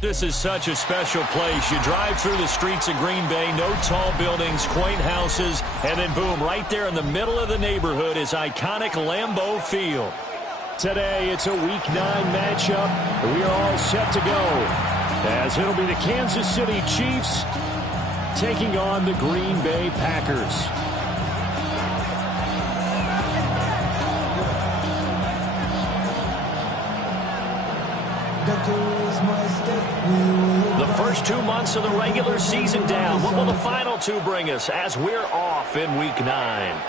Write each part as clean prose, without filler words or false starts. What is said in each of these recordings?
This is such a special place. You drive through the streets of Green Bay, no tall buildings, quaint houses, and then boom, right there in the middle of the neighborhood is iconic Lambeau Field. Today, it's a Week 9 matchup. We are all set to go, as it'll be the Kansas City Chiefs taking on the Green Bay Packers. Dan The first 2 months of the regular season down. What will the final two bring us as we're off in Week 9?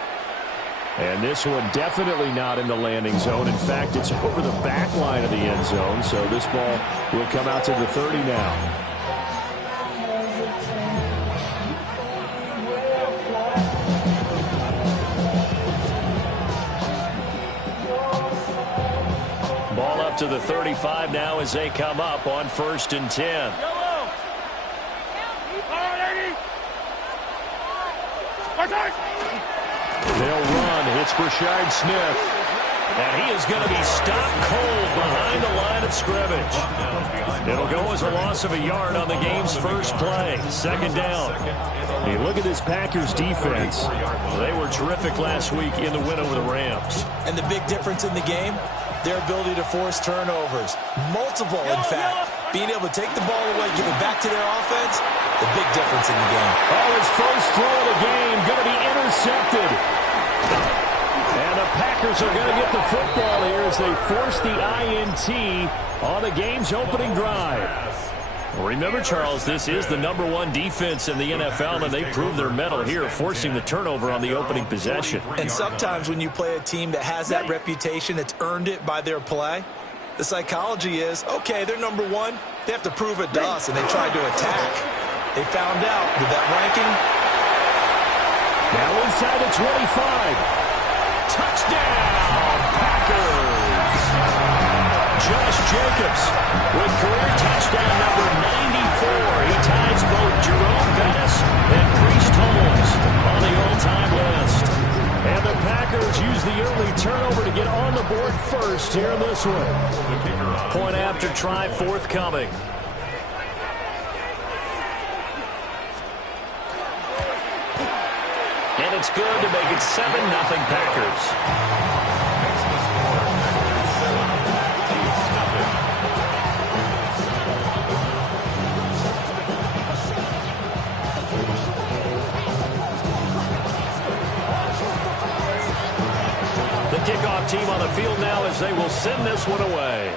And this one definitely not in the landing zone. In fact, it's over the back line of the end zone. So this ball will come out to the 30 now. Ball up to the 35 now as they come up on 1st and 10. They'll run. It's Brashard Smith. And he is going to be stopped cold behind the line of scrimmage. It'll go as a loss of a yard on the game's first play. 2nd down. Hey, look at this Packers defense. They were terrific last week in the win over the Rams. And the big difference in the game, their ability to force turnovers. Multiple, in fact. Being able to take the ball away, give it back to their offense, the big difference in the game. Oh, his first throw of the game going to be intercepted. And the Packers are going to get the football here as they force the INT on the game's opening drive. Remember, Charles, this is the #1 defense in the NFL, and they proved their mettle here, forcing the turnover on the opening possession. And sometimes when you play a team that has that reputation, it's earned it by their play, the psychology is, okay, they're #1. They have to prove it to us, and they tried to attack. They found out with that ranking. Now inside the 25. Touchdown, Packers! Josh Jacobs with career touchdown number 94. He ties both Jerome Bettis and Priest Holmes on the all-time list. And the Packers use the early turnover to get on the board first here in this one. Point after try forthcoming. And it's good to make it 7-0 Packers. The kickoff team on the field now as they will send this one away.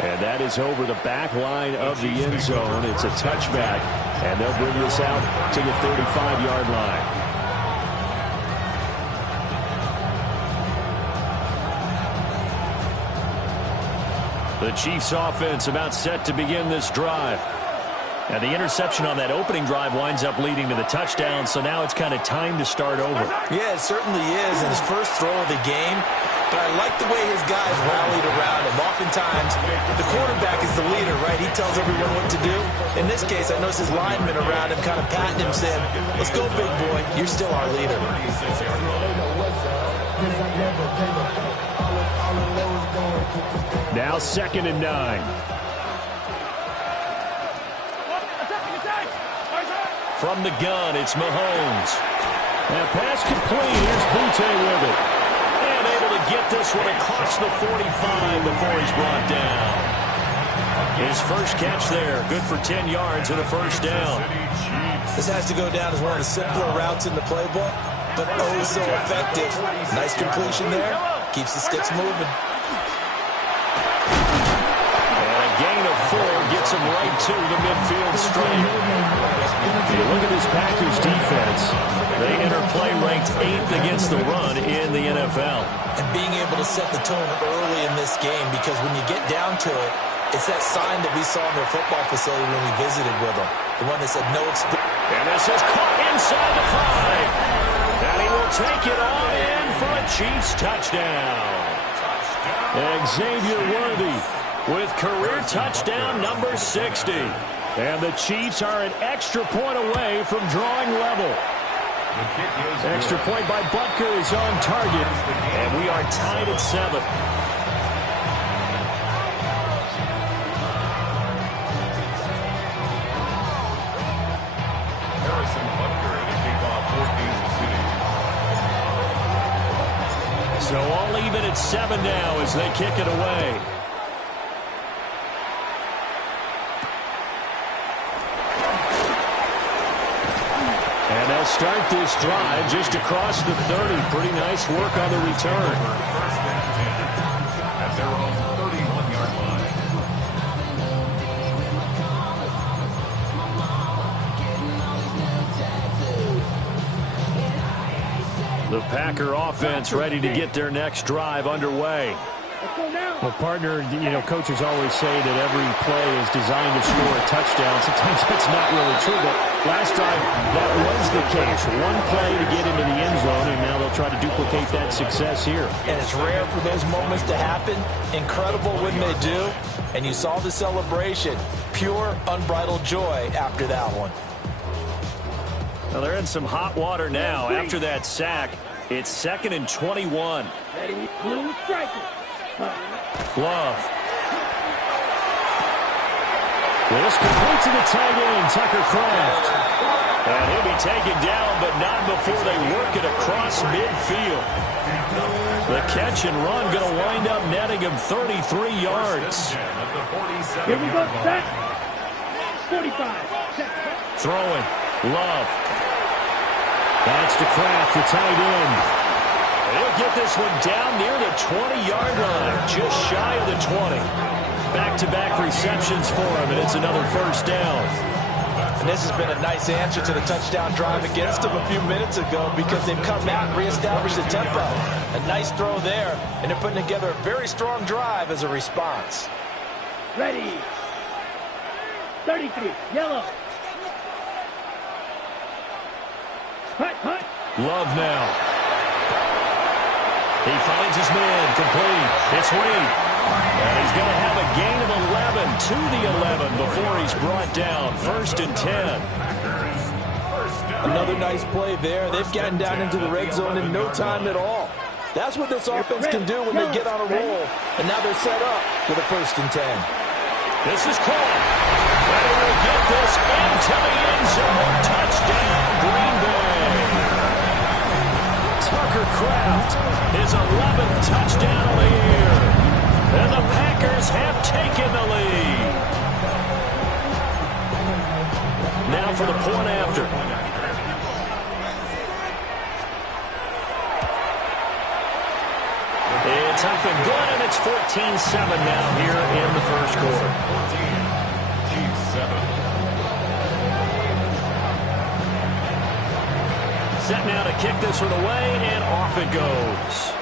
And that is over the back line of the end zone. It's a touchback, and they'll bring this out to the 35-yard line. The Chiefs offense about set to begin this drive. And the interception on that opening drive winds up leading to the touchdown, so now it's kind of time to start over. Yeah, it certainly is, and his first throw of the game. But I like the way his guys rallied around him. Oftentimes, the quarterback is the leader, right? He tells everyone what to do. In this case, I noticed his linemen around him kind of patting him, saying, let's go, big boy. You're still our leader. Now 2nd and 9. From the gun, it's Mahomes. And pass complete. Here's Butte with it. And able to get this one across the 45 before he's brought down. His first catch there. Good for 10 yards and a first down. This has to go down as one of the simpler routes in the playbook, but oh so effective. Nice completion there. Keeps the sticks moving. And a gain of 4 gets him right to the midfield straight. You look at this Packers defense. They enter play ranked 8th against the run in the NFL. And being able to set the tone early in this game, because when you get down to it, it's that sign that we saw in their football facility when we visited with them. The one that said no experience. And this is caught inside the 5. And he will take it on in for a Chiefs touchdown. Xavier Worthy with career touchdown number 60. And the Chiefs are an extra point away from drawing level. Extra point by Butker is on target. And we are tied at 7. So all even at 7 now as they kick it away. And they'll start this drive just across the 30. Pretty nice work on the return. Packer offense ready to get their next drive underway. Well, partner, coaches always say that every play is designed to score a touchdown. Sometimes that's not really true, but last drive, that was the case. One play to get into the end zone, and now they'll try to duplicate that success here. And it's rare for those moments to happen. Incredible when they do. And you saw the celebration. Pure, unbridled joy after that one. Well, they're in some hot water now. After that sack, it's 2nd and 21. Love. This complete to the tight end, Tucker Kraft. And he'll be taken down, but not before they work it across midfield. The catch and run going to wind up netting him 33 yards. Here we go, set. 45. Throwing. Love. That's to Kraft, the tight end. He'll get this one down near the 20-yard line, just shy of the 20. Back-to-back receptions for him, and it's another first down. And this has been a nice answer to the touchdown drive against them a few minutes ago because they've come out and reestablished the tempo. A nice throw there, and they're putting together a very strong drive as a response. Ready. 33, yellow. Hut. Love now. He finds his man, complete. It's Reed. And he's going to have a gain of 11 to the 11 before he's brought down. 1st and 10. Another nice play there. They've gotten down into the red zone in no time at all. That's what this offense can do when they get on a roll. And now they're set up for the 1st and 10. This is caught. And he will get this into the end zone. Touchdown, Green Bay. Tucker Kraft, his 11th touchdown of the year. And the Packers have taken the lead. Now for the point after. It's up and good, and it's 14-7 now here in the first quarter. 14-7. Set now to kick this one away, and off it goes.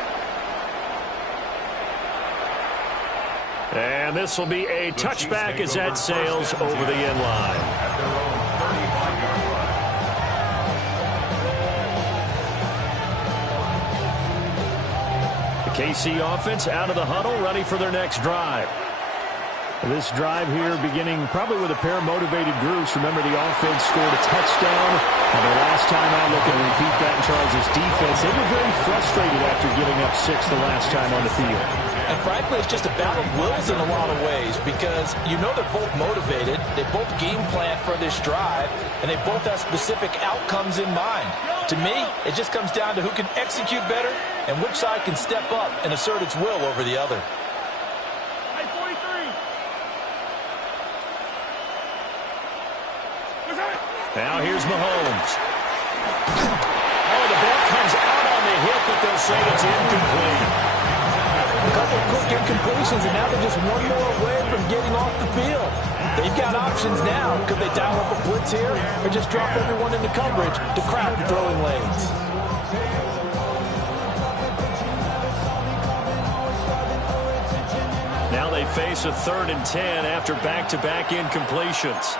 And this will be a touchback as that sails over the end line. The KC offense out of the huddle, ready for their next drive. This drive here beginning probably with a pair of motivated groups. Remember, the offense scored a touchdown. And the last time I look and repeat that in Charles' defense, they were very frustrated after giving up 6 the last time on the field. And frankly, it's just a battle of wills in a lot of ways because you know they're both motivated. They both game plan for this drive, and they both have specific outcomes in mind. To me, it just comes down to who can execute better and which side can step up and assert its will over the other. Now here's Mahomes. Oh, the ball comes out on the hit, but they'll say it's incomplete. A couple of quick incompletions, and now they're just one more away from getting off the field. They've got options now. Could they dial up a blitz here or just drop everyone into coverage to crowd the throwing lanes? Now they face a 3rd and 10 after back-to-back incompletions.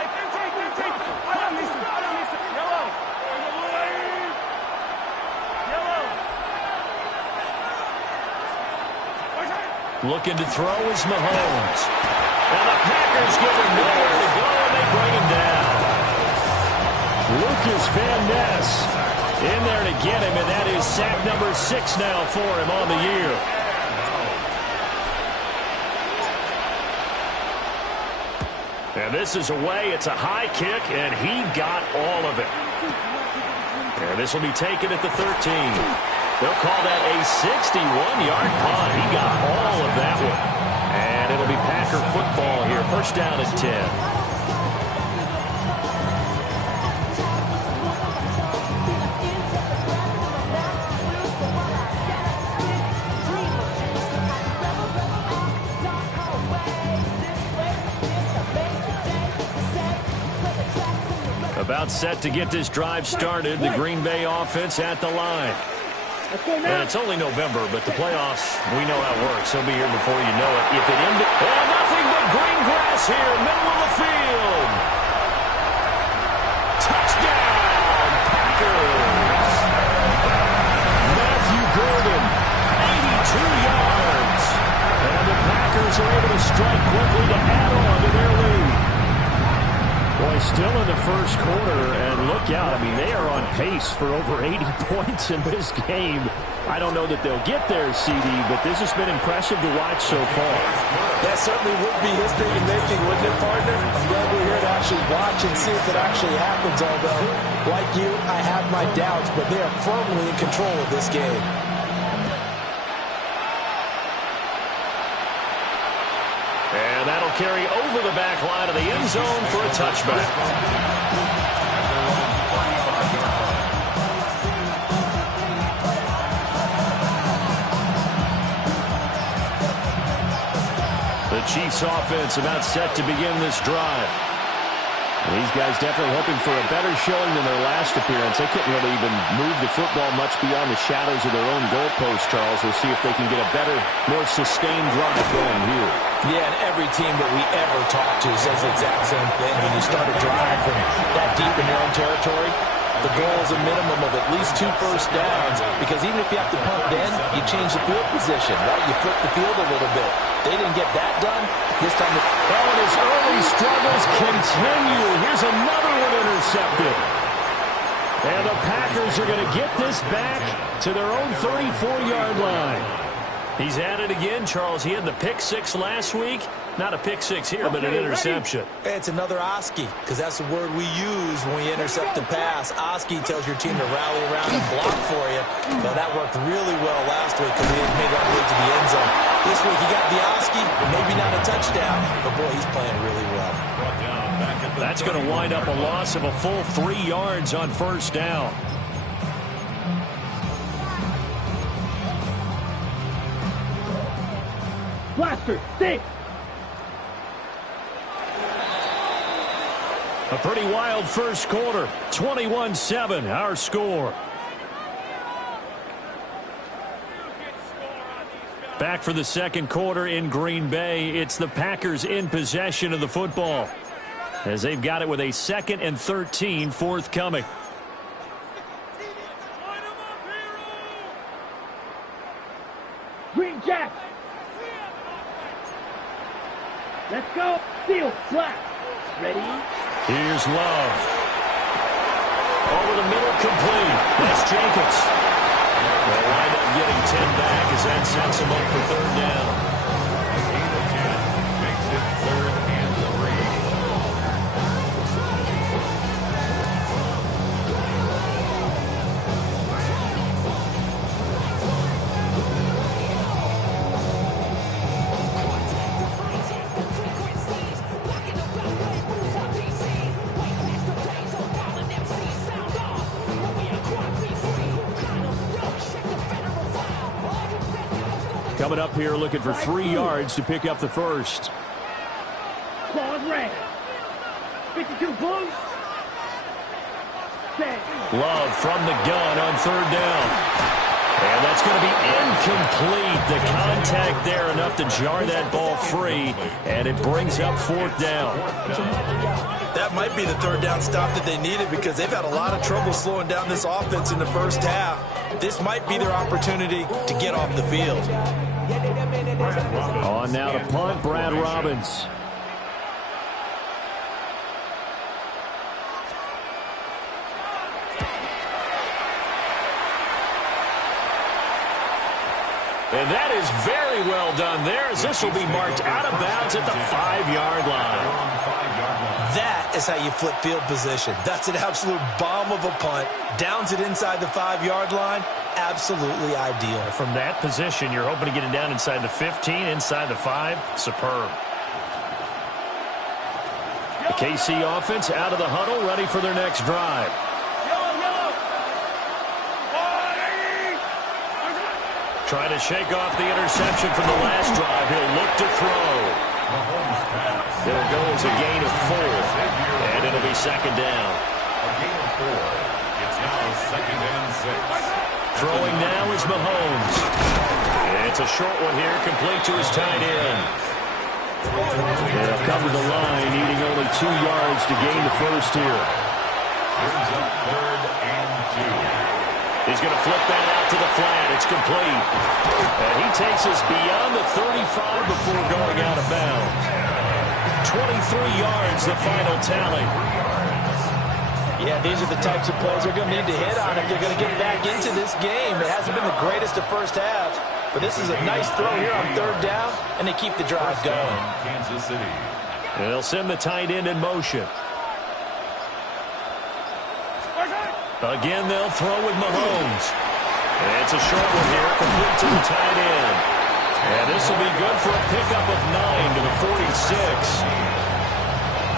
Looking to throw is Mahomes. And the Packers give him nowhere to go, and they bring him down. Lucas Van Ness in there to get him, and that is sack number 6 now for him on the year. And this is away. It's a high kick, and he got all of it. And this will be taken at the 13. They'll call that a 61-yard punt. He got all of that one. And it'll be Packer football here. 1st down and 10. About set to get this drive started. The Green Bay offense at the line. Let's go And now. it's only November, but the playoffs, we know how it works. He'll be here before you know it. If it ended, and nothing but green grass here, middle of the field. Touchdown, Packers. Matthew Gordon, 82 yards. And the Packers are able to strike quickly to add on to their lead. Boy, still in the first quarter, and look out. I mean, they are on pace for over 80 points in this game. I don't know that they'll get there, CD, but this has been impressive to watch so far. That certainly would be history making, wouldn't it, partner? I'm glad we're here to actually watch and see if it actually happens, although, like you, I have my doubts, but they are firmly in control of this game. And that'll carry over the back line of the end zone for a touchback. The Chiefs offense about set to begin this drive. These guys definitely hoping for a better showing than their last appearance. They couldn't really even move the football much beyond the shadows of their own goalpost, Charles. We'll see if they can get a better, more sustained drive going here. Yeah, and every team that we ever talk to says the exact same thing. When you start a drive from that deep in your own territory, the goal is a minimum of at least 2 first downs, because even if you have to punt then, you change the field position, right? You flip the field a little bit. They didn't get that done. This time, and his early struggles continue. Here's another one intercepted. And the Packers are going to get this back to their own 34-yard line. He's at it again, Charles. He had the pick six last week. Not a pick six here, but an interception. It's another Oski, because that's the word we use when we intercept the pass. Oski tells your team to rally around and block for you. Well, that worked really well last week because he didn't make that way to the end zone. This week he got the Oski, maybe not a touchdown, but boy, he's playing really well. That's going to wind up a loss of a full 3 yards on first down. Blaster, 6. A pretty wild first quarter. 21-7, our score. Back for the second quarter in Green Bay. It's the Packers in possession of the football, as they've got it with a 2nd and 13 forthcoming. Green Jack. Let's go. Field, flat. Ready? Here's Love. Over the middle, complete. That's Jacobs. They'll wind up getting 10 back as that sets them up for third down. Makes it 3rd and 3. Coming up here looking for 3 yards to pick up the first. Claws red. 52 blue. 10. Love from the gun on third down. And that's going to be incomplete. The contact there enough to jar that ball free, and it brings up 4th down. That might be the third down stop that they needed, because they've had a lot of trouble slowing down this offense in the first half. This might be their opportunity to get off the field. On now to punt, Brad Robbins. And that is very well done there, as this will be marked out of bounds at the 5-yard line. That is how you flip field position. That's an absolute bomb of a punt. Downs it inside the 5-yard line. Absolutely ideal. From that position, you're hoping to get it down inside the 15, inside the 5. Superb. The KC offense out of the huddle, ready for their next drive. Trying to shake off the interception from the last drive. He'll look to throw. It'll go as a gain of 4, and it'll be 2nd down. A gain of 4. It's now 2nd and 6. Throwing now is Mahomes. It's a short one here, complete to his tight end. They'll come to the line, needing only 2 yards to gain the first here. He's going to flip that out to the flat. It's complete. And he takes us beyond the 35 before going out of bounds. 23 yards, the final tally. Yeah, these are the types of plays they're going to need to hit on if they're going to get back into this game. It hasn't been the greatest of first halves, but this is a nice throw here on 3rd down, and they keep the drive going. Kansas City. They'll send the tight end in motion. Again, they'll throw with Mahomes. It's a short one here, complete to the tight end. And this will be good for a pickup of 9 to the 46.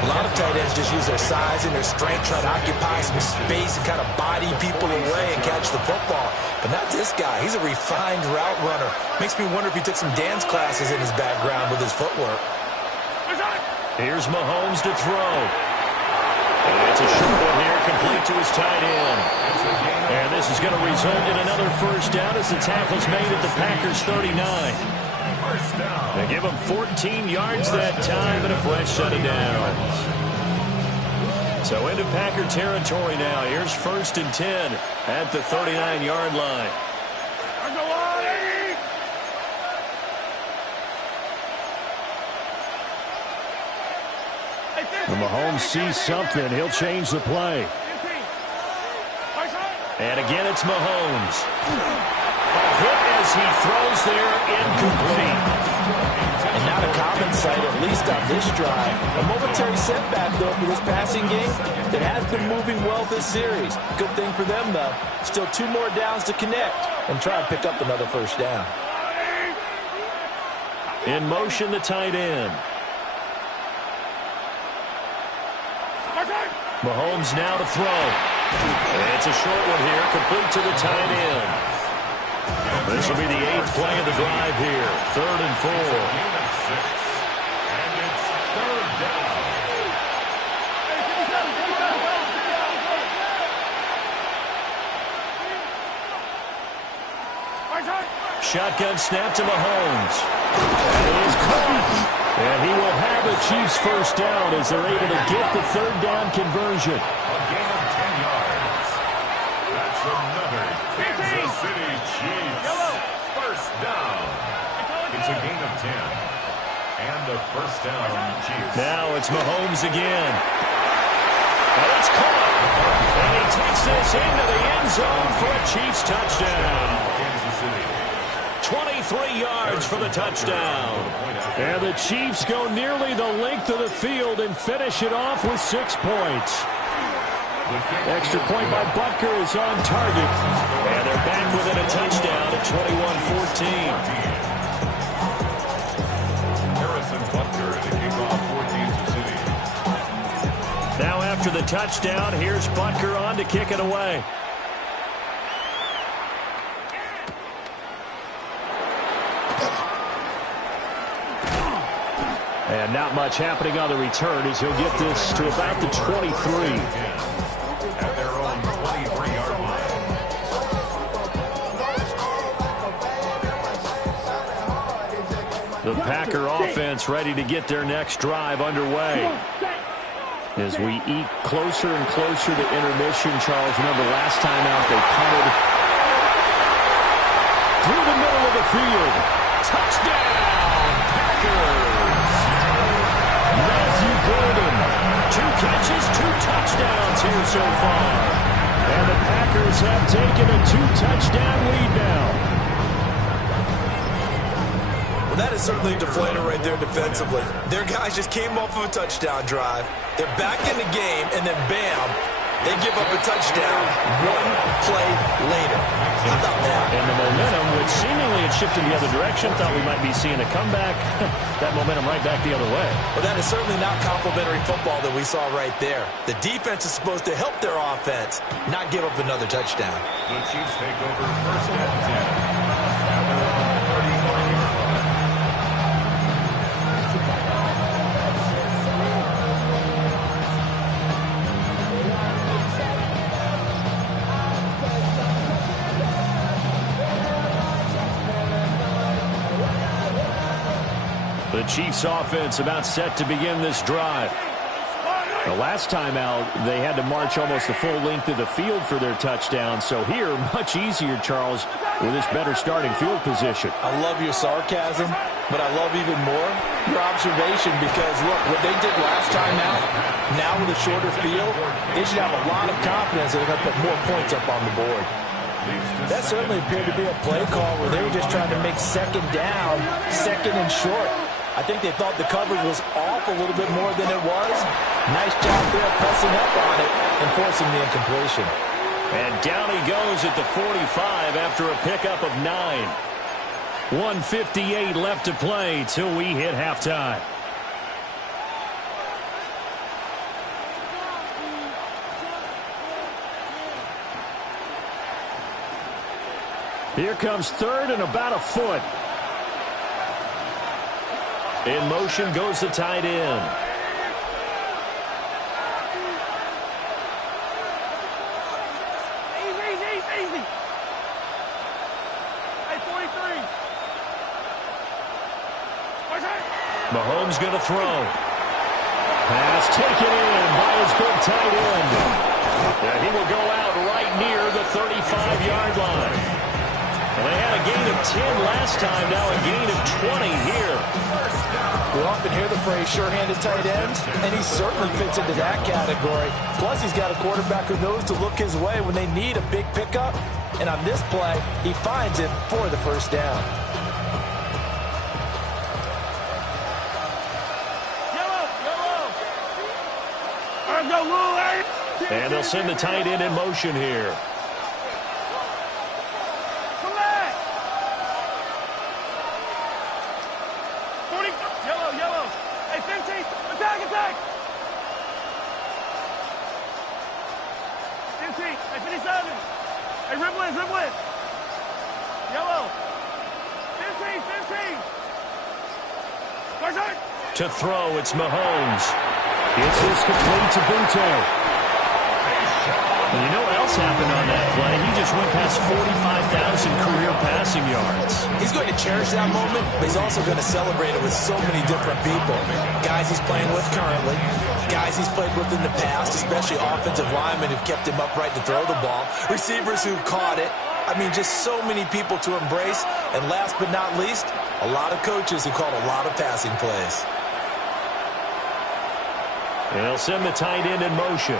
A lot of tight ends just use their size and their strength, try to occupy some space and kind of body people away and catch the football. But not this guy. He's a refined route runner. Makes me wonder if he took some dance classes in his background with his footwork. Here's Mahomes to throw. And it's a short one here, complete to his tight end. And this is going to result in another first down as the tackle's made at the Packers' 39. They give him 14 yards that time and a fresh set of downs. So into Packer territory now. Here's 1st and 10 at the 39-yard line. When Mahomes sees something, he'll change the play. And again, it's Mahomes. A hit as he throws there, incomplete. And not a common sight, at least on this drive. A momentary setback, though, for this passing game that has been moving well this series. Good thing for them, though. Still 2 more downs to connect and try and pick up another first down. In motion, the tight end. Mahomes now to throw. It's a short one here, complete to the tight end. This will be the 8th play of the drive here. 3rd and 4. And it's 3rd down. Shotgun snap to Mahomes. And it is caught. And he will have a Chiefs first down as they're able to get the 3rd down conversion. A gain of 10 yards. That's another Kansas City Chiefs first down. It's a gain of 10. And a first down, Chiefs. Now it's Mahomes again. And it's caught. And he takes this into the end zone for a Chiefs touchdown. Kansas City. 23 yards for the touchdown. And the Chiefs go nearly the length of the field and finish it off with 6 points. Extra point by Butker is on target. And they're back within a touchdown at 21-14. Harrison Butker to kick off for Kansas City. Now after the touchdown, here's Butker on to kick it away. And not much happening on the return as he'll get this to about the 23. At their own 23-yard line. The Packer offense ready to get their next drive underway. As we eat closer and closer to intermission, Charles, remember last time out they punted through the middle of the field. Touchdown, Packers! Matthew Golden, 2 catches, 2 touchdowns here so far. And the Packers have taken a 2-touchdown lead now. Well, that is certainly a deflator right there defensively. Their guys just came off of a touchdown drive. They're back in the game, and then bam, they give up a touchdown 1 play later. How about that? And the momentum, which seemingly had shifted the other direction, thought we might be seeing a comeback. That momentum right back the other way. Well, that is certainly not complimentary football that we saw right there. The defense is supposed to help their offense, not give up another touchdown. The Chiefs take over first and 10. At their own 34-yard line. The Chiefs offense about set to begin this drive. The last time out, they had to march almost the full length of the field for their touchdown. So here, much easier, Charles, with this better starting field position. I love your sarcasm, but I love even more your observation because, look, what they did last time out, now with a shorter field, they should have a lot of confidence that they're going to put more points up on the board. That certainly appeared to be a play call where they were just trying to make second down, second and short. I think they thought the coverage was off a little bit more than it was. Nice job there pressing up on it and forcing the incompletion. And down he goes at the 45 after a pickup of 9. 1:58 left to play till we hit halftime. Here comes third and about a foot. In motion goes the tight end. Easy. Hey, 43. Mahomes going to throw. Pass taken in by his big tight end. Yeah, he will go out right near the 35-yard line. Well, they had a gain of 10 last time, now a gain of 20 here. We often hear the phrase sure-handed tight ends, and he certainly fits into that category. Plus, he's got a quarterback who knows to look his way when they need a big pickup. And on this play, he finds it for the first down. And they'll send the tight end in motion here. Yellow. Hey, 15. Attack. 15. Hey, 57. Hey, Ribblin. Yellow. 15. To throw, it's Mahomes. It's this complete to Butte. You know what else happened on that play? He just went past 45,000 career passing yards. He's going to cherish that moment, but he's also going to celebrate it with so many different people. Guys he's playing with currently, guys he's played with in the past, especially offensive linemen who've kept him upright to throw the ball, receivers who've caught it. I mean, just so many people to embrace. And last but not least, a lot of coaches who called a lot of passing plays. And they'll send the tight end in motion.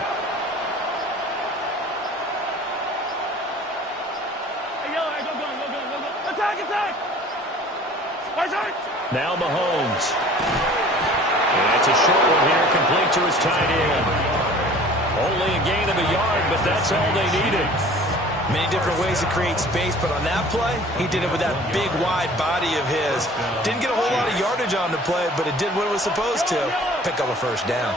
Attack! Now Mahomes. And it's a short one here, complete to his tight end. Only a gain of a yard, but that's all they needed. Many different ways to create space, but on that play, he did it with that big, wide body of his. Didn't get a whole lot of yardage on the play, but it did what it was supposed to. Pick up a first down.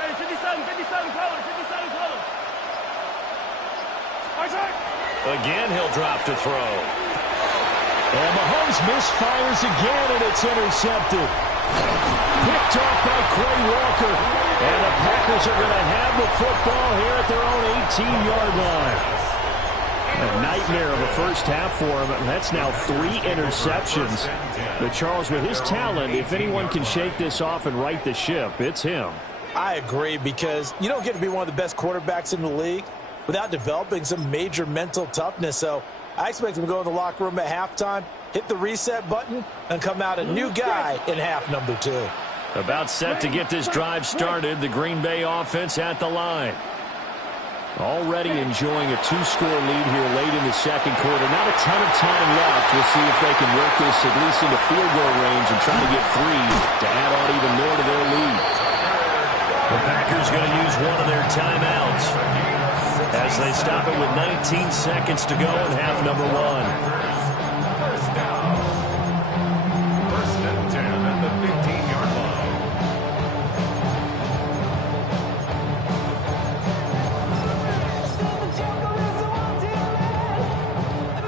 Hey, 57 color. Again, he'll drop to throw. And Mahomes misfires again, and it's intercepted. Picked off by Quay Walker. And the Packers are going to have the football here at their own 18-yard line. A nightmare of a first half for him. That's now 3 interceptions. But Charles, with his talent, if anyone can shake this off and right the ship, it's him. I agree, because you don't get to be one of the best quarterbacks in the league without developing some major mental toughness. So I expect him to go in the locker room at halftime, hit the reset button, and come out a new guy in half number 2. About set to get this drive started, the Green Bay offense at the line. Already enjoying a 2-score lead here late in the second quarter. Not a ton of time left. We'll see if they can work this at least into field goal range and try to get 3 to add on even more to their lead. The Packers going to use one of their timeouts as they stop it with 19 seconds to go in half number 1. First down. First and 10 at the 15-yard line.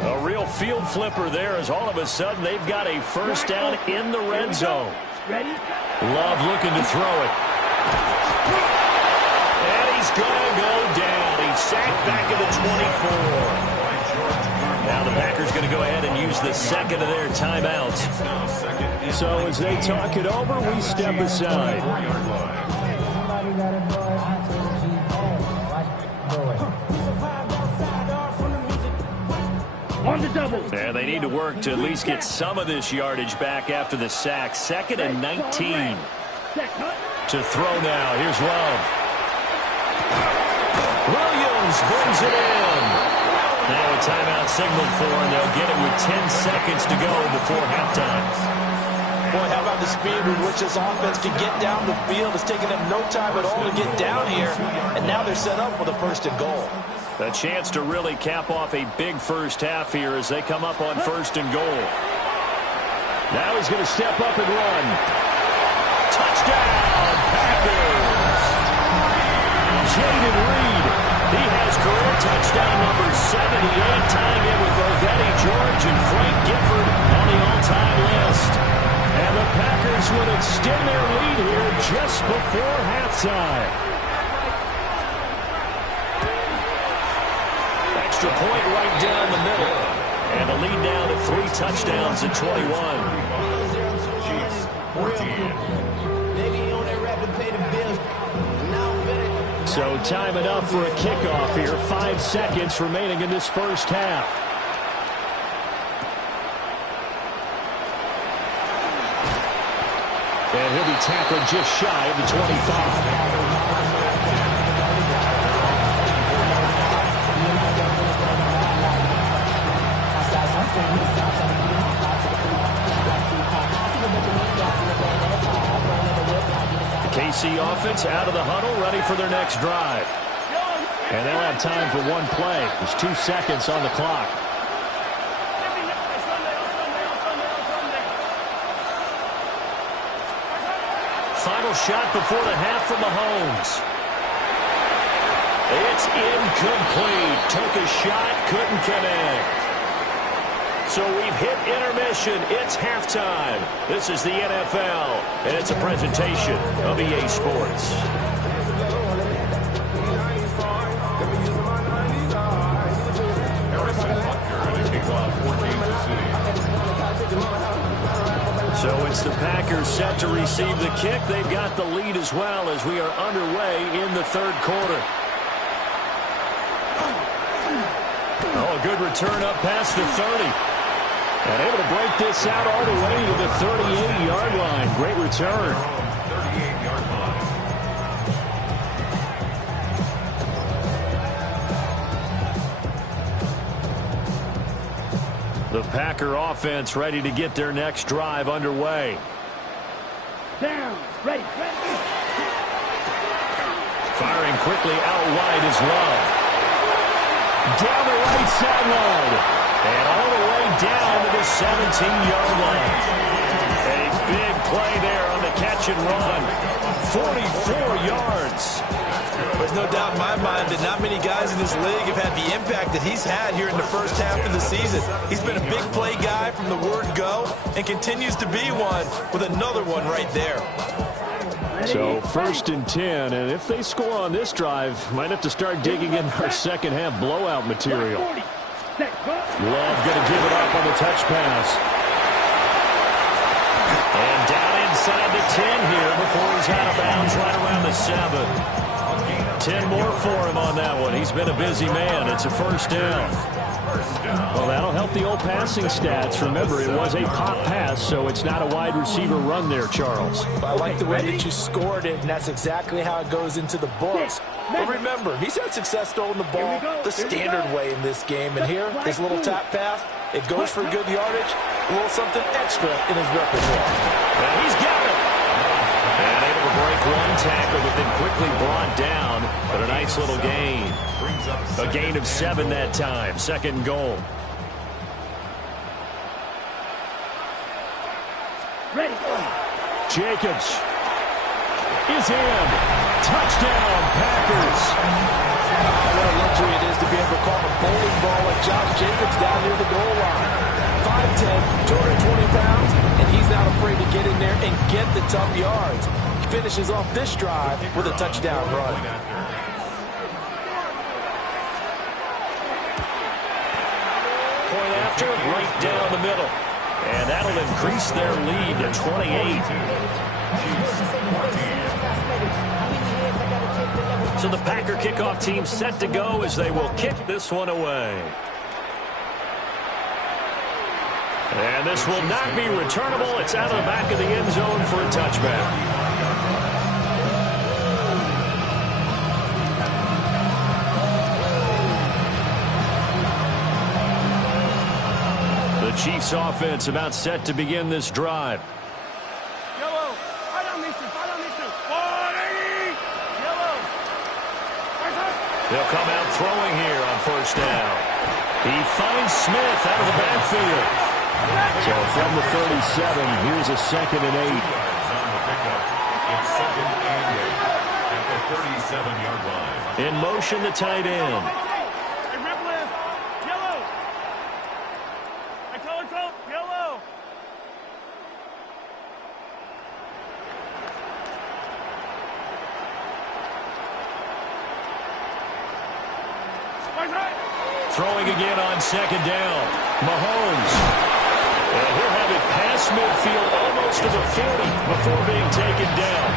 A real field flipper there as all of a sudden they've got a first down in the red zone. Love looking to throw it. And he's going to go down. He's sacked back at the 24. Now the Packers going to go ahead and use the second of their timeouts. So as they talk it over, we step aside. On the double. And they need to work to at least get some of this yardage back after the sack. 2nd and 19. To throw now. Here's Love. Williams brings it in. Now a timeout signaled for, and they'll get it with 10 seconds to go before halftime. Boy, how about the speed with which this offense can get down the field? It's taking them no time at all to get down here, and now they're set up with a 1st and goal. A chance to really cap off a big first half here as they come up on 1st and goal. Now he's going to step up and run. Touchdown, Packers! Jaden Reed, he has career touchdown number 78, tying in with both Eddie George and Frank Gifford on the all-time list. And the Packers would extend their lead here just before halftime. Extra point right down the middle. And a lead down to 3 touchdowns at 21. Chiefs 14. So time enough for a kickoff here. 5 seconds remaining in this first half. And he'll be tackled just shy of the 25. KC offense out of the huddle, ready for their next drive. And they'll have time for one play. There's 2 seconds on the clock. Final shot before the half from Mahomes. It's incomplete. Took a shot, couldn't connect. So we've hit intermission. It's halftime. This is the NFL, and it's a presentation of EA Sports. So it's the Packers set to receive the kick. They've got the lead as well as we are underway in the 3rd quarter. Oh, a good return up past the 30. And able to break this out all the way to the 38-yard line. Great return. 38-yard line. The Packer offense ready to get their next drive underway. Down. Ready. Firing quickly out wide is Love. Down the right sideline. And all the way down to the 17-yard line. A big play there on the catch and run. 44 yards. There's no doubt in my mind that not many guys in this league have had the impact that he's had here in the first half of the season. He's been a big play guy from the word go and continues to be one with another one right there. So 1st and 10, and if they score on this drive, might have to start digging in our second half blowout material. Love going to give it up on the touch pass. And down inside the 10 here before he's out of bounds right around the 7. 10 more for him on that one. He's been a busy man. It's a 1st down. Well, that'll help the old passing stats. Remember, it was a pop pass, so it's not a wide receiver run there, Charles. I like the way that you scored it, and that's exactly how it goes into the books. But remember, he's had success throwing the ball the standard way in this game. And here, this little tap pass, it goes for good yardage, a little something extra in his repertoire. And he's got it. And able to break one tackle, but then quickly brought down. But a nice little gain. A gain of 7 that time. 2nd and goal. Ready. Jacobs is in. Touchdown, Packers. What a luxury it is to be able to call a bowling ball like Josh Jacobs down near the goal line. 5'10", 220 pounds, and he's not afraid to get in there and get the tough yards. He finishes off this drive with a touchdown run. Point after, right down the middle. And that'll increase their lead to 28. So the Packer kickoff team set to go as they will kick this one away. And this will not be returnable. It's out of the back of the end zone for a touchback. The Chiefs offense about set to begin this drive. Yellow. Right on, mister. Right on, mister. 480. Yellow. They'll come out throwing here on first down. He finds Smith out of the backfield. So from the 37, here's a 2nd and 8. It's 2nd and 8 at the 37-yard line. In motion, the tight end. Hey, rip left. Yellow. Hey, color coat. Yellow. Throwing again on 2nd down. Mahomes. And he'll have it past midfield almost to the 40 before being taken down.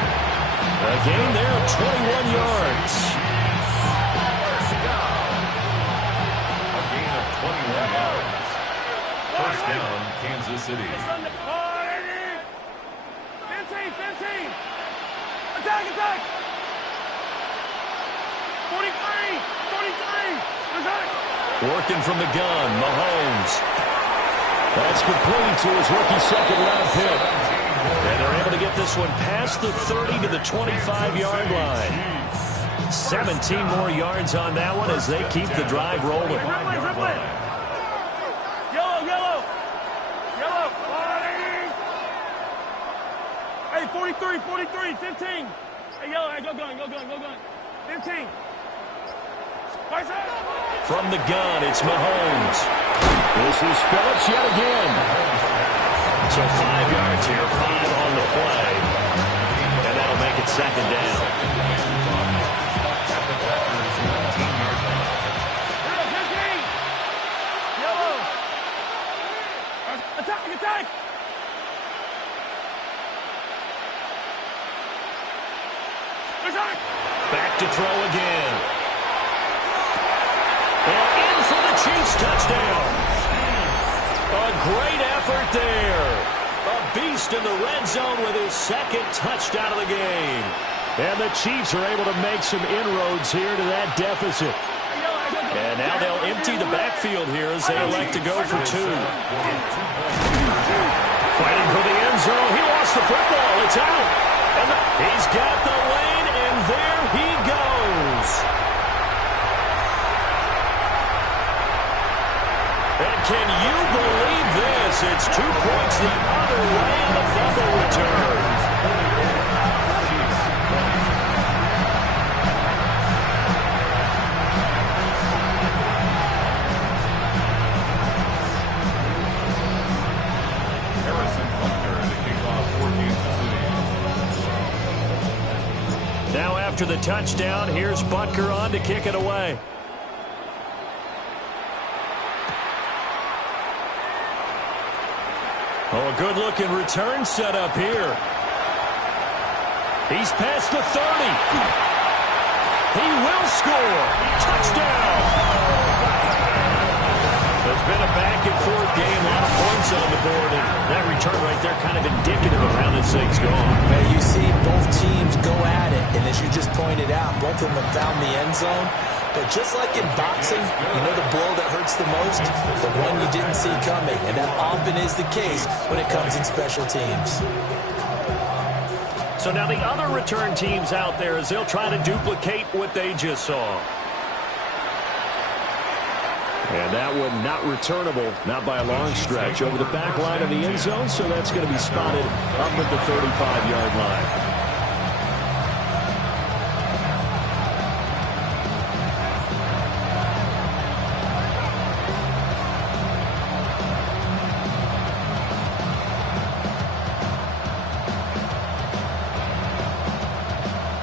A gain there of 21 yards. A gain of 21 yards. First down, Kansas City. 15. Attack. 43. Attack. Working from the gun, Mahomes. That's complete to his rookie 2nd-round pick. And they're able to get this one past the 30 to the 25-yard line. 17 more yards on that one as they keep the drive rolling. Yellow. 40. Hey, 43, 15. Hey, yellow, hey, go gun. 15. From the gun, it's Mahomes. This is Phillips yet again. So 5 yards here, 5 on the play. And that'll make it 2nd down. Yellow. Attack. Back to throw again. And in for the Chiefs touchdown. A great effort there. A beast in the red zone with his 2nd touchdown of the game. And the Chiefs are able to make some inroads here to that deficit. And now they'll empty the backfield here as they elect to go for 2. Fighting for the end zone. He lost the football. It's out. And he's got the lane, and there he goes. And can you believe this? It's 2 points the other way on the fumble return. Now after the touchdown, here's Butker on to kick it away. Oh, a good-looking return set up here. He's past the 30. He will score. Touchdown. It's been a back-and-forth game, a lot of points on the board, and that return right there kind of indicative of how this thing's gone. Man, you see both teams go at it, and as you just pointed out, both of them have found the end zone. But just like in boxing, you know the blow that hurts the most? The one you didn't see coming, and that often is the case when it comes in special teams. So now the other return teams out there as they'll try to duplicate what they just saw. And that one not returnable, not by a long stretch, over the back line of the end zone, so that's going to be spotted up at the 35-yard line.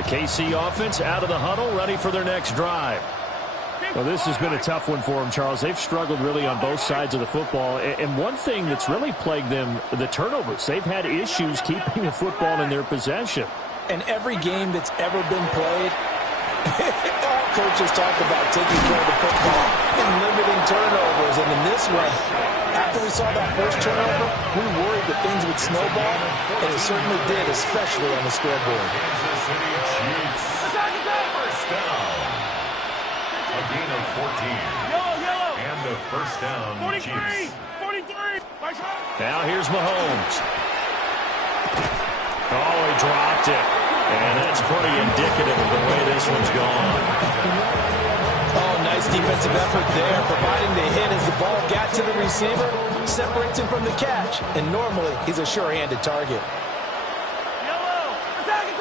KC offense out of the huddle, ready for their next drive. Well, this has been a tough one for them, Charles. They've struggled really on both sides of the football. And one thing that's really plagued them, the turnovers. They've had issues keeping the football in their possession. And every game that's ever been played, all coaches talk about taking care of the football and limiting turnovers. And in this one, after we saw that first turnover, we worried that things would snowball, and it certainly did, especially on the scoreboard. Kansas City Chiefs. First down. A gain of 14. Yellow. And a first down, 43. Chiefs. 43. Now here's Mahomes. Oh, he dropped it. And that's pretty indicative of the way this one's gone. Oh, nice defensive effort there, providing the hit as the ball got to the receiver, separates him from the catch, and normally he's a sure-handed target. Yellow. Attack. 15.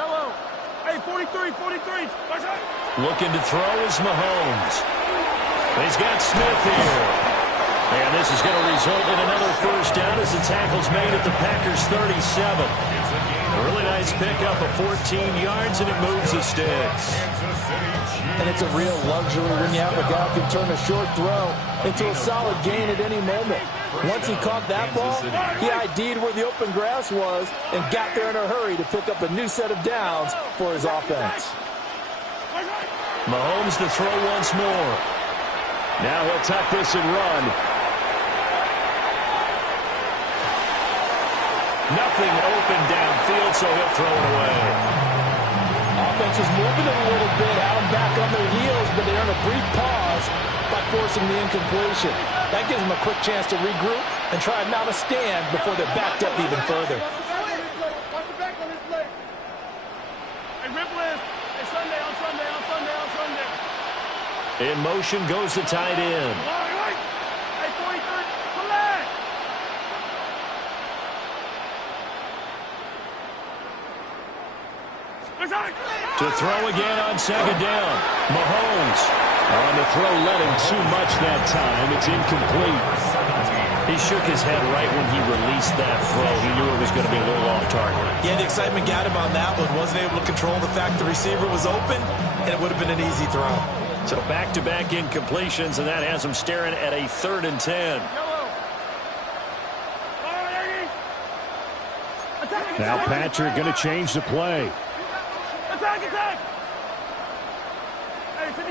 Yellow. Hey, 43. Looking to throw is Mahomes. He's got Smith here. And this is going to result in another first down as the tackle's made at the Packers' 37. A really nice pickup of 14 yards, and it moves the sticks. And it's a real luxury when you have a guy who can turn a short throw into a solid gain at any moment. Once he caught that ball, he ID'd where the open grass was and got there in a hurry to pick up a new set of downs for his offense. Mahomes to throw once more. Now he'll tuck this and run. Nothing open downfield, so he'll throw it away. Offense was moving it a little bit, had them back on their heels, but they earn a brief pause by forcing the incompletion. That gives them a quick chance to regroup and try and mount a stand before they're backed up even further. Watch the back on this play. Hey, Rippless. Hey, Sunday. In motion goes the tight end. Hey, 43. Come back. To throw again on second down. Mahomes on the throw, led him too much that time. It's incomplete. He shook his head right when he released that throw. He knew it was going to be a little off target. Yeah, the excitement got him on that one. Wasn't able to control the fact the receiver was open, and it would have been an easy throw. So back-to-back incompletions, and that has him staring at a 3rd and 10. Now Patrick going to change the play. Attack. Hey, 15.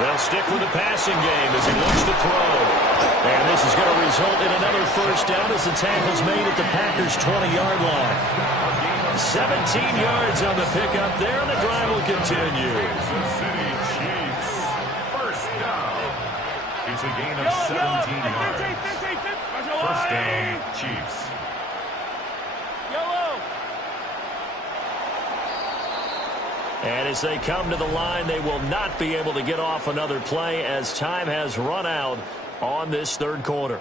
They'll stick with the passing game as he looks to throw. And this is going to result in another first down as the tackle's made at the Packers' 20-yard line. 17 yards on the pickup there, and the drive will continue. Kansas City Chiefs. First down. It's a gain of 17 yards. First down, Chiefs. And as they come to the line, they will not be able to get off another play as time has run out on this 3rd quarter.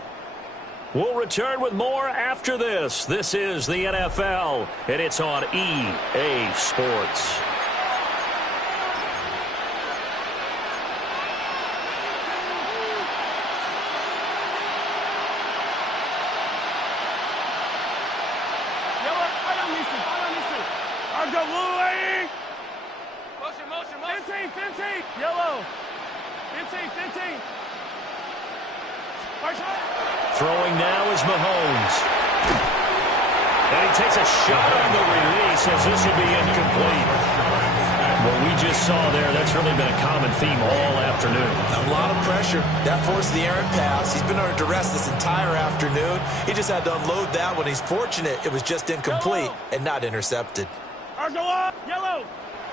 We'll return with more after this. This is the NFL, and it's on EA Sports. Motion. 15. Yellow. 15. Throwing now is Mahomes. And he takes a shot on the release as this will be incomplete. What we just saw there, that's really been a common theme all afternoon. A lot of pressure. That forced the errant pass. He's been under duress this entire afternoon. He just had to unload that one. He's fortunate it was just incomplete and not intercepted. Yellow.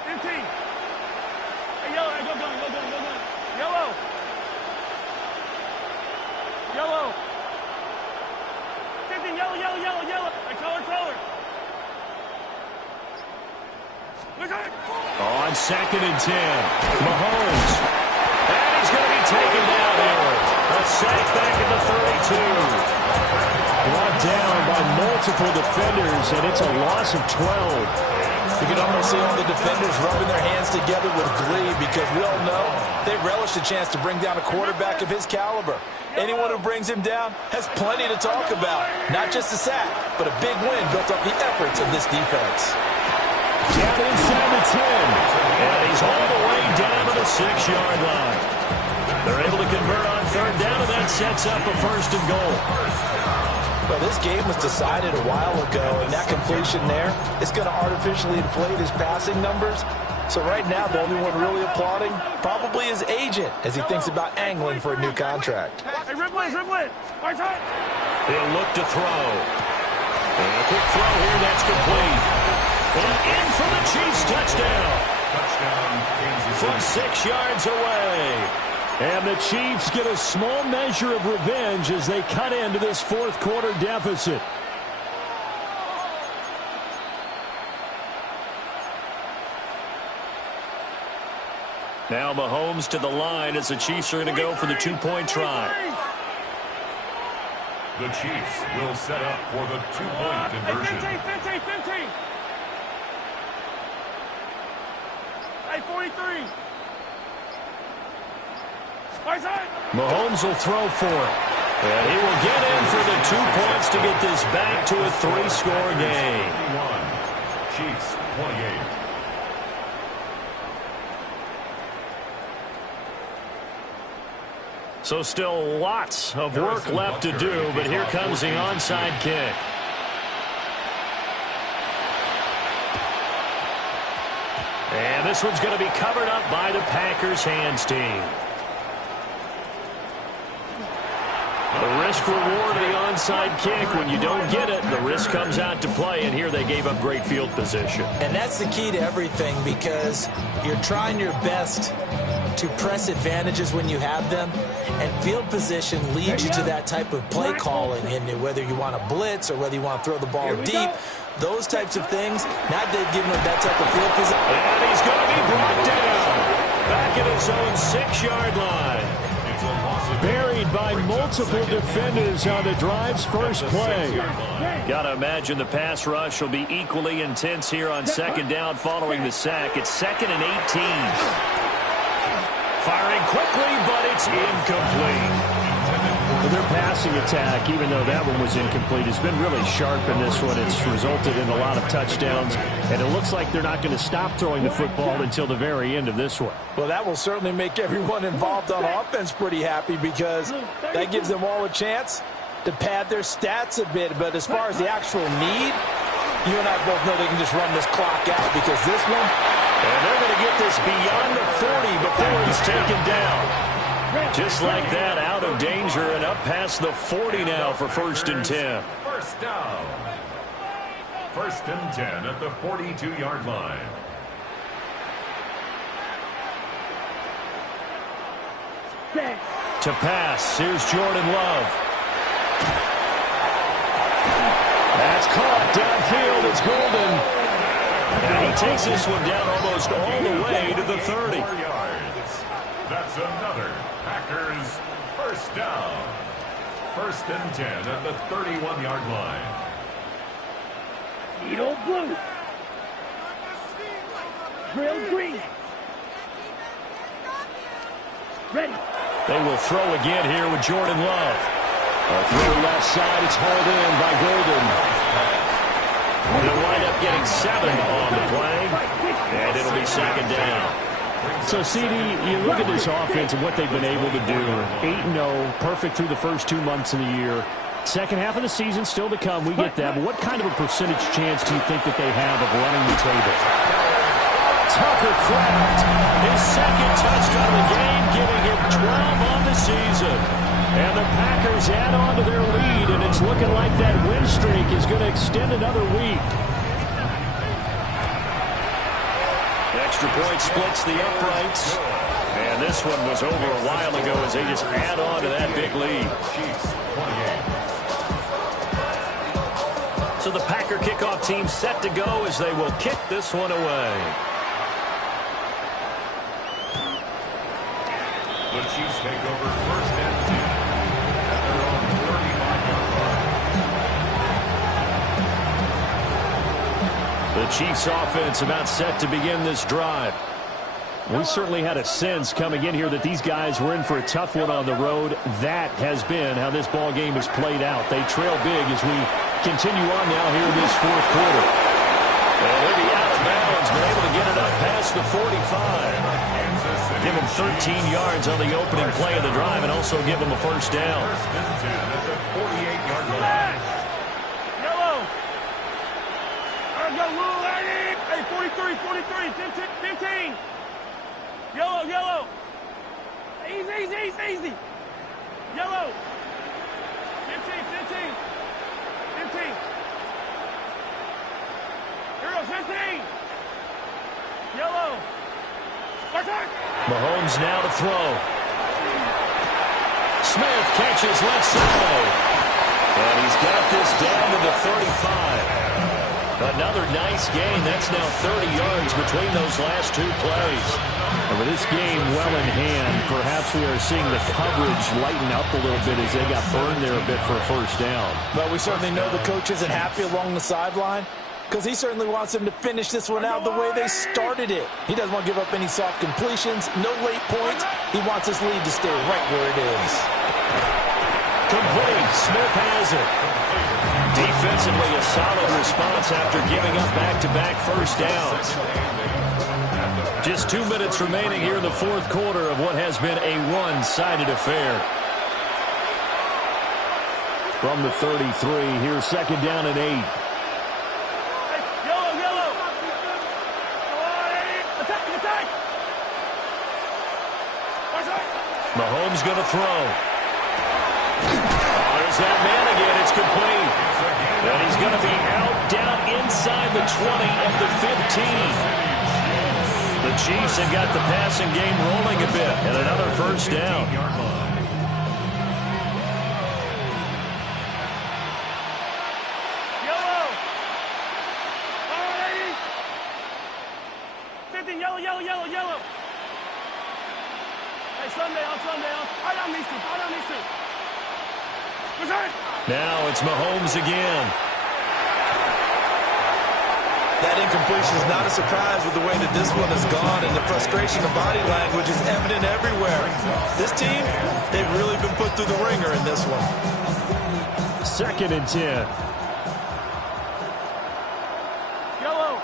15. Hey, yellow. Hey, go gun. Yellow. 15. Yellow. Hey, color. On 2nd and 10, Mahomes. And he's going to be taken down here. A sack back at the 32. Brought down by multiple defenders, and it's a loss of 12. You can almost see all the defenders rubbing their hands together with glee because we all know they relish a chance to bring down a quarterback of his caliber. Anyone who brings him down has plenty to talk about. Not just a sack, but a big win built up the efforts of this defense. Down inside the 10. And he's all the way down to the 6-yard line. They're able to convert on third down, and that sets up a first and goal. Well, this game was decided a while ago, and that completion there is going to artificially inflate his passing numbers. So right now, the only one really applauding probably his agent as he thinks about angling for a new contract. Hey, Ripley, Ripley. Right side. He'll look to throw. And a quick throw here, that's complete. And in for the Chiefs touchdown. Touchdown, Kansas From City. 6 yards away. And the Chiefs get a small measure of revenge as they cut into this fourth quarter deficit. Now Mahomes to the line as the Chiefs are going to go for the 2-point try. The Chiefs will set up for the 2-point conversion. 15. Hey, 43. Right side. Mahomes will throw for it. And he will get in for the 2 points to get this back to a 3-score game. 21. Chiefs 28. So still lots of work left to do, but here comes the onside kick. And this one's going to be covered up by the Packers hands team. The risk reward of the onside kick. When you don't get it, the risk comes out to play, and here they gave up great field position. And that's the key to everything because you're trying your best to press advantages when you have them, and field position leads you to that type of play calling, and whether you want to blitz or whether you want to throw the ball deep, those types of things. Now they've given him that type of field position. And he's going to be brought down back at his own 6-yard line. Buried by multiple defenders on the drive's first play. Got to imagine the pass rush will be equally intense here on second down following the sack. It's 2nd and 18. Firing quickly, but it's incomplete. Well, their passing attack, even though that one was incomplete, has been really sharp in this one. It's resulted in a lot of touchdowns, and it looks like they're not going to stop throwing the football until the very end of this one. Well, that will certainly make everyone involved on offense pretty happy because that gives them all a chance to pad their stats a bit. But as far as the actual need, you and I both know they can just run this clock out because this one, and they're going to get this beyond the 40 before he's taken down. Just like that, out of danger and up past the 40 now for 1st and 10. First down. 1st and 10 at the 42-yard line. To pass, here's Jordan Love. That's caught downfield. It's Golden. And he takes this one down almost all the way to the 30. 4 yards. That's another Packers first down. 1st and 10 at the 31-yard line. Needle blue. Drill green. Ready. They will throw again here with Jordan Love. Through left side, it's hauled in by Golden. They'll wind up getting 7 on the play, and it'll be 2nd down. So, CD, you look at this offense and what they've been able to do. 8-0, perfect through the first 2 months of the year. Second half of the season still to come. We get that. But what kind of a percentage chance do you think that they have of running the table? Tucker Kraft, his 2nd touchdown of the game, giving him 12 on the season. And the Packers add on to their lead, and it's looking like that win streak is going to extend another week. Extra point splits the uprights. And this one was over a while ago as they just add on to that big lead. So the Packer kickoff team set to go as they will kick this one away. The Chiefs take over 1st and 10 at their own 35-yard line. The Chiefs offense about set to begin this drive. We certainly had a sense coming in here that these guys were in for a tough one on the road. That has been how this ball game has played out. They trail big as we continue on now here in this fourth quarter. And he'll be out of bounds, but able to get it up past the 45. Give him 13 yards on the opening play of the drive and also give him a first down. First and 10 at the 48-yard line. Yellow. All right, go, Lou, Eddie. Hey, 43, 43, 15. Yellow, yellow. Easy. Yellow. 15. Here we go, 15. Yellow. Mahomes now to throw. Smith catches left side. And he's got this down to the 35. Another nice gain. That's now 30 yards between those last two plays. And with this game well in hand, perhaps we are seeing the coverage lighten up a little bit as they got burned there a bit for a first down. But we certainly know the coach isn't happy along the sideline because he certainly wants them to finish this one out the way they started it. He doesn't want to give up any soft completions, no late points. He wants his lead to stay right where it is. Complete. Smith has it. Defensively, a solid response after giving up back-to-back first downs. Just 2 minutes remaining here in the fourth quarter of what has been a one-sided affair. From the 33, here's second down and 8. Yellow. Attack. Mahomes going to throw. There's that man again. It's complete. And he's going to be out down inside the 20 at the 15. The Chiefs have got the passing game rolling a bit and another first down. Yellow. All right, 15, yellow. Hey, Sunday on. I don't need to. Now it's Mahomes again. That incompletion is not a surprise with the way that this one has gone, and the frustration, the body language is evident everywhere. This team, they've really been put through the ringer in this one. Second and 10. Yellow.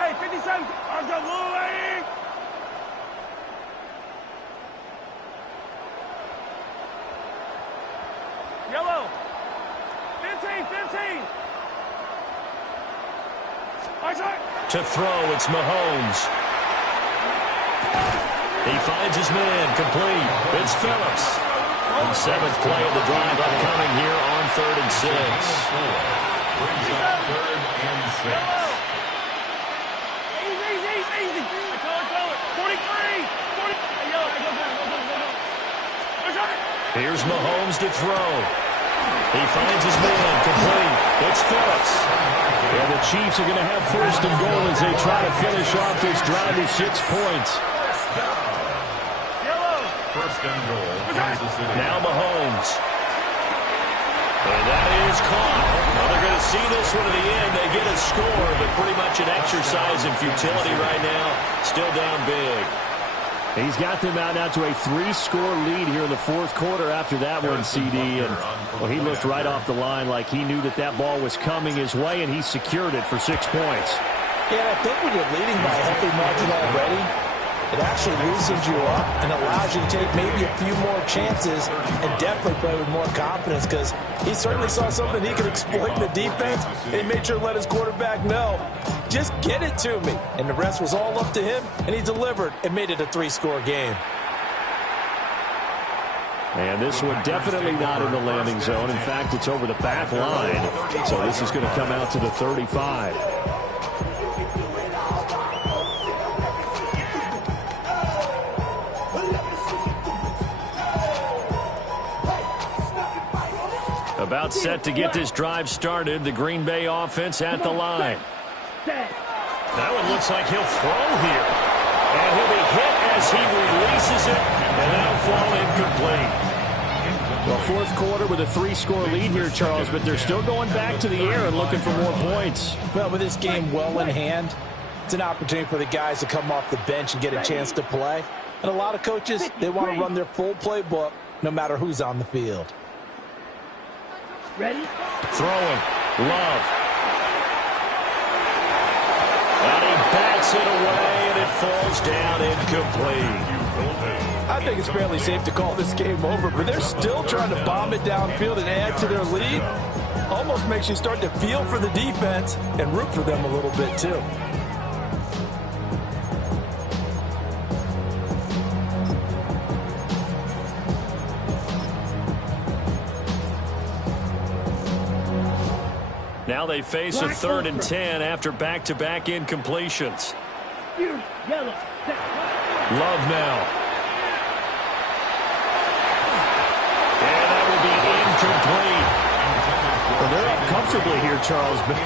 Hey, 57. Let's go, Lou, lady. Yellow. 15. To throw, it's Mahomes. He finds his man, complete. It's Phillips. The seventh play of the drive upcoming here on 3rd and 6. Brings up 3rd and 6. Easy. Call it. 43. Go. Here's Mahomes to throw. He finds his man, complete. It's Phillips. And the Chiefs are going to have first and goal as they try to finish off this drive with 6 points. First and goal, Kansas City. Now Mahomes. And that is caught. Well, they're going to see this one to the end. They get a score, but pretty much an exercise in futility right now. Still down big. He's got them out now to a 3-score lead here in the fourth quarter after that one, CD. And well, he looked right off the line like he knew that ball was coming his way, and he secured it for 6 points. Yeah, I think when you're leading by a healthy margin already, it actually loosens you up and allows you to take maybe a few more chances and definitely play with more confidence because he certainly saw something he could exploit in the defense, and he made sure to let his quarterback know, just get it to me. And the rest was all up to him, and he delivered and made it a 3-score game. And this one definitely not in the landing zone. In fact, it's over the back line. So this is going to come out to the 35. About set to get this drive started. The Green Bay offense at the line. That one looks like he'll throw here. And he'll be hit as he releases it, and that'll fall incomplete. Well, fourth quarter with a 3-score lead here, Charles, but they're still going back to the air and looking for more points. Well, with this game well in hand, it's an opportunity for the guys to come off the bench and get a chance to play. And a lot of coaches, they want to run their full playbook no matter who's on the field. Ready? Throwing. Love. And he bats it away, and it falls down incomplete. I think it's fairly safe to call this game over, but they're still trying to bomb it downfield and add to their lead. Almost makes you start to feel for the defense and root for them a little bit too. Now they face a 3rd and 10 after back-to-back incompletions. Yellow. Love now. And that will be incomplete. Well, they're up comfortably here, Charles, but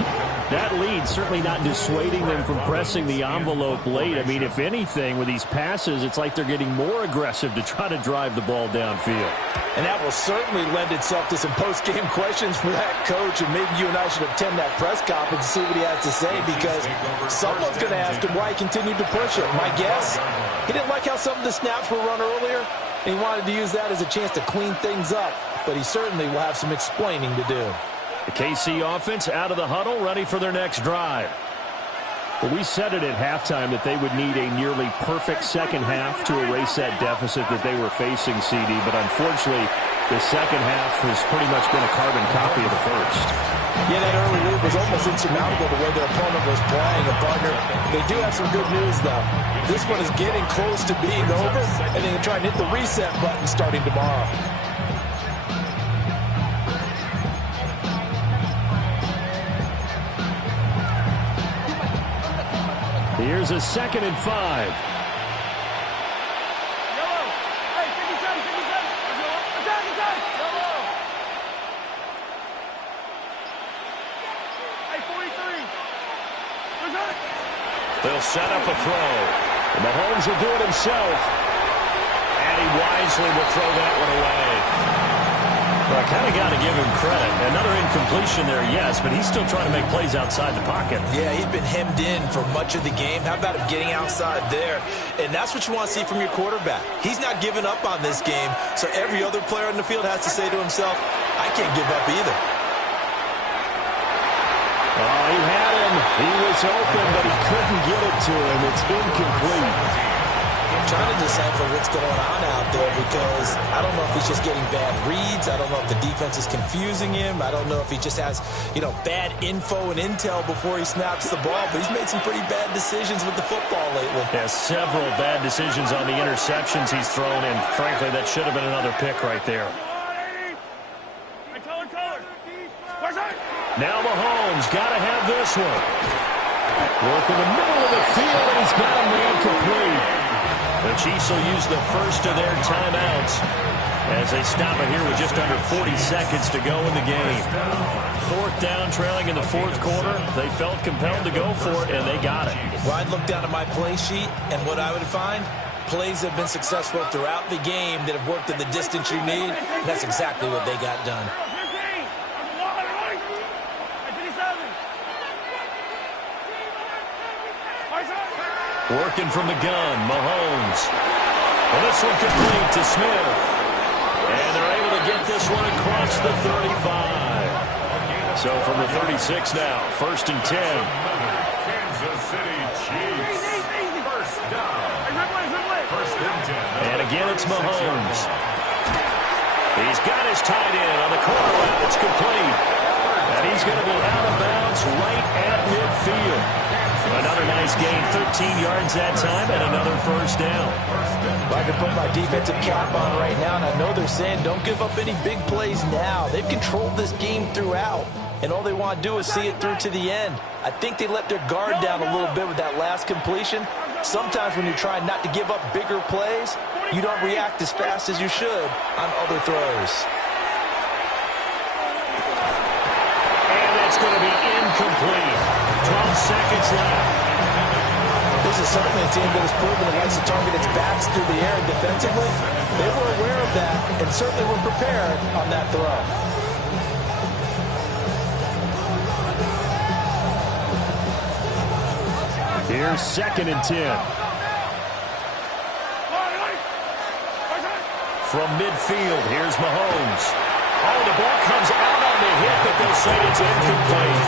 that lead certainly not dissuading them from pressing the envelope late. I mean, if anything, with these passes, it's like they're getting more aggressive to try to drive the ball downfield. And that will certainly lend itself to some post-game questions for that coach, and maybe you and I should attend that press conference and see what he has to say, because someone's going to ask him why he continued to push it. My guess, he didn't like how some of the snaps were run earlier, and he wanted to use that as a chance to clean things up, but he certainly will have some explaining to do. The KC offense out of the huddle, ready for their next drive. Well, we said it at halftime that they would need a nearly perfect second half to erase that deficit that they were facing, CD, but unfortunately, the second half has pretty much been a carbon copy of the first. Yeah, that early lead was almost insurmountable the way their opponent was playing. And, partner, they do have some good news, though. This one is getting close to being over, and they can try and hit the reset button starting tomorrow. Here's a 2nd and 5. Yellow. Hey, 57, 57. Attack, attack. Yellow. Hey, 43. Where's that? They'll set up a throw. And Mahomes will do it himself. And he wisely will throw that one away. Well, I kind of got to give him credit. Another incompletion there, yes, but he's still trying to make plays outside the pocket. Yeah, he's been hemmed in for much of the game. How about him getting outside there? And that's what you want to see from your quarterback. He's not giving up on this game, so every other player on the field has to say to himself, I can't give up either. Oh, he had him. He was open, but he couldn't get it to him. It's incomplete. I'm trying to decipher what's going on out there, because I don't know if he's just getting bad reads. I don't know if the defense is confusing him. I don't know if he just has, bad info and intel before he snaps the ball. But he's made some pretty bad decisions with the football lately. Yeah, several bad decisions on the interceptions he's thrown, and frankly, that should have been another pick right there. Now Mahomes got to have this one. Work in the middle of the field, and he's got a man complete. The Chiefs will use the first of their timeouts as they stop it here with just under 40 seconds to go in the game. 4th down, trailing in the 4th quarter. They felt compelled to go for it, and they got it. Well, I'd look down at my play sheet, and what I would find, plays have been successful throughout the game that have worked at the distance you need. And that's exactly what they got done. Working from the gun, Mahomes. And this one complete to Smith. And they're able to get this one across the 35. So from the 36 now, 1st and 10. Kansas City Chiefs. First down. 1st and 10. And again, it's Mahomes. He's got his tight end on the corner route. It's complete. And he's going to be out of bounds right at midfield. Another nice gain, 13 yards that time, and another 1st down. I can put my defensive cap on right now, and I know they're saying don't give up any big plays now. They've controlled this game throughout, and all they want to do is see it through to the end. I think they let their guard down a little bit with that last completion. Sometimes when you're trying not to give up bigger plays, you don't react as fast as you should on other throws. And that's going to be incomplete. 12 seconds left. This is certainly a team that has proven it likes to target its backs blitz through the air defensively, they were aware of that and certainly were prepared on that throw. Here's 2nd and 10. From midfield, here's Mahomes. Oh, the ball comes out on the hit, but they'll say it's incomplete.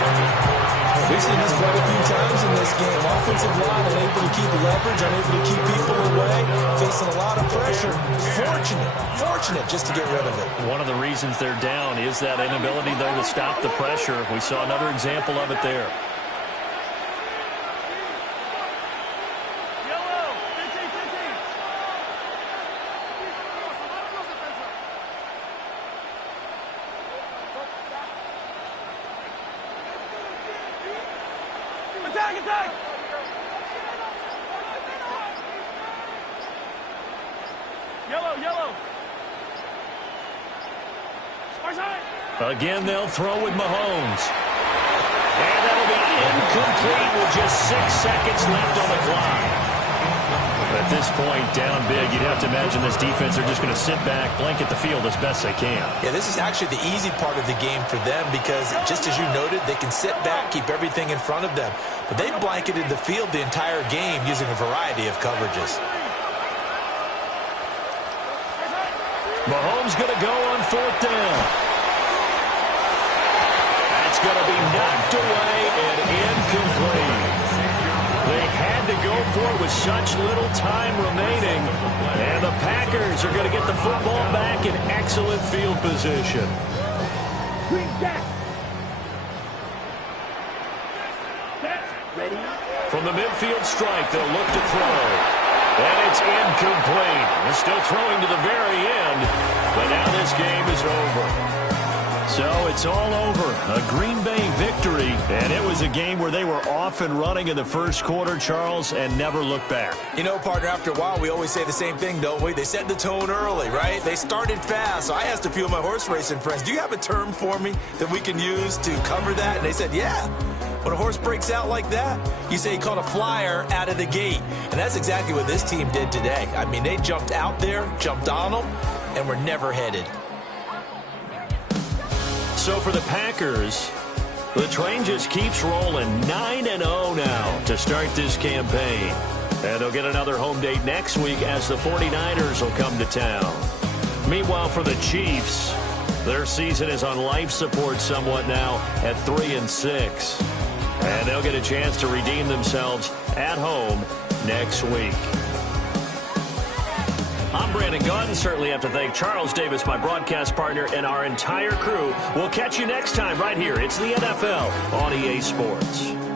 We've seen this quite a few times in this game. Offensive line unable to keep leverage, unable to keep people away, facing a lot of pressure. Fortunate just to get rid of it. One of the reasons they're down is that inability, though, to stop the pressure. We saw another example of it there. Attack! Yellow! Again, they'll throw with Mahomes. And that'll be incomplete with just 6 seconds left on the clock. At this point, down big, you'd have to imagine this defense are just going to sit back, blanket the field as best they can. Yeah, this is actually the easy part of the game for them because, just as you noted, they can sit back, keep everything in front of them. But they blanketed the field the entire game using a variety of coverages. Mahomes going to go on 4th down. That's going to be knocked away and incomplete. They had to go for it with such little time remaining. And the Packers are going to get the football back in excellent field position. From the midfield strike, they'll look to throw. And it's incomplete. They're still throwing to the very end. But now this game is over. So it's all over. A Green Bay victory. And it was a game where they were off and running in the first quarter, Charles, and never looked back. You know, partner, after a while, we always say the same thing, don't we? They set the tone early, right? They started fast. So I asked a few of my horse racing friends, do you have a term for me that we can use to cover that? And they said, yeah. When a horse breaks out like that, you say he caught a flyer out of the gate. And that's exactly what this team did today. I mean, they jumped out there, jumped on them, and were never headed. So for the Packers, the train just keeps rolling 9-0 now to start this campaign. And they'll get another home date next week as the 49ers will come to town. Meanwhile, for the Chiefs, their season is on life support somewhat now at 3-6. And they'll get a chance to redeem themselves at home next week. I'm Brandon Gunn. Certainly have to thank Charles Davis, my broadcast partner, and our entire crew. We'll catch you next time right here. It's the NFL on EA Sports.